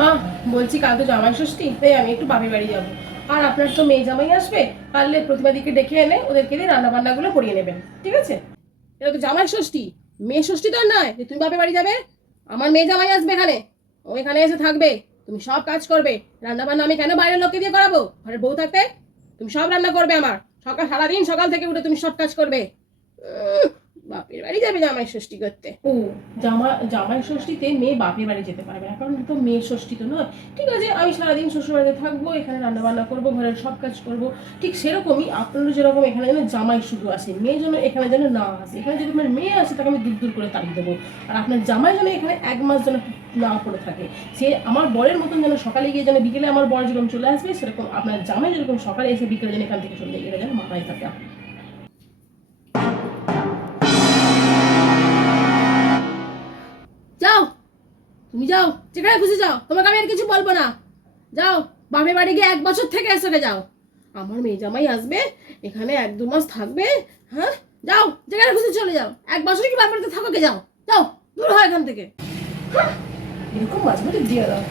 মা, বলছি কাল তো জামাই ষষ্ঠী তাই আমি একটু বাপের বাড়ি যাব। আর আপনার তো মেয়ে জামাই আসবে, পারলে প্রতিবাদীকে ডেকে এনে ওদেরকে দিয়ে রান্না বান্নাগুলো করিয়ে নেবেন, ঠিক আছে? এটা তো জামাই ষষ্ঠী মেয়ে ষষ্ঠী তো আর নয়, যে তুমি বাপের বাড়ি যাবে, আমার মেয়ে জামাই আসবে এখানে, ও এখানে এসে থাকবে, তুমি সব কাজ করবে রান্না বান্না আমি কেন বাইরের লোককে দিয়ে করাবো? ঘরের বউ থাকতে তুমি সব রান্না করবে আমার, সকাল সারাদিন সকাল থেকে উঠে তুমি সব কাজ করবে। বাপের বাড়ি যাবে জামাই ষষ্ঠী করতে। ও, জামা, জামাই ষষ্ঠীতে মেয়ে বাপের বাড়ি যেতে পারবে না, কারণ তো মেয়ের ষষ্ঠী তো নয়। ঠিক আছে, আমি সারাদিন শ্বশুরবাড়িতে থাকব, এখানে রান্নাবান্না করব, ঘরের সব কাজ করব। ঠিক সেরকমই আপনারও যেরকম এখানে যেন জামাই শুধু আসে মেয়ে যেন এখানে যেন না আসে, এখানে যদি আমার মেয়ে আসে তাকে আমি দূর দূর করে তাড়িয়ে দেবো। আর আপনার জামাই যেন এখানে এক মাস যেন না পড়ে থাকে, সে আমার বরের মতন যেন সকালে গিয়ে যেন বিকেলে আমার বর যেরকম চলে আসবে, সেরকম আপনার জামাই যেরকম সকালে এসে বিকেলে যেন এখান থেকে চলে এটা যেন মাথায় থাকে। আপনার। তুমি যাও, যেখানে খুশি যাও। তোমাকে আমি আর কিছু বলব না। যাও বামে বাড়ি গিয়ে এক বছর থেকে এসে যাও। আমার মেয়ে জামাই আসবে, এখানে এক দু মাস থাকবে হ্যাঁ? যাও, যেখানে খুশি চলে যাও। এক বছর কি বাড়িতে থাকো কে যাও? যাও, দূর হয় এখান থেকে। এরকম মাঝে মাঝে দিয়ে দাও।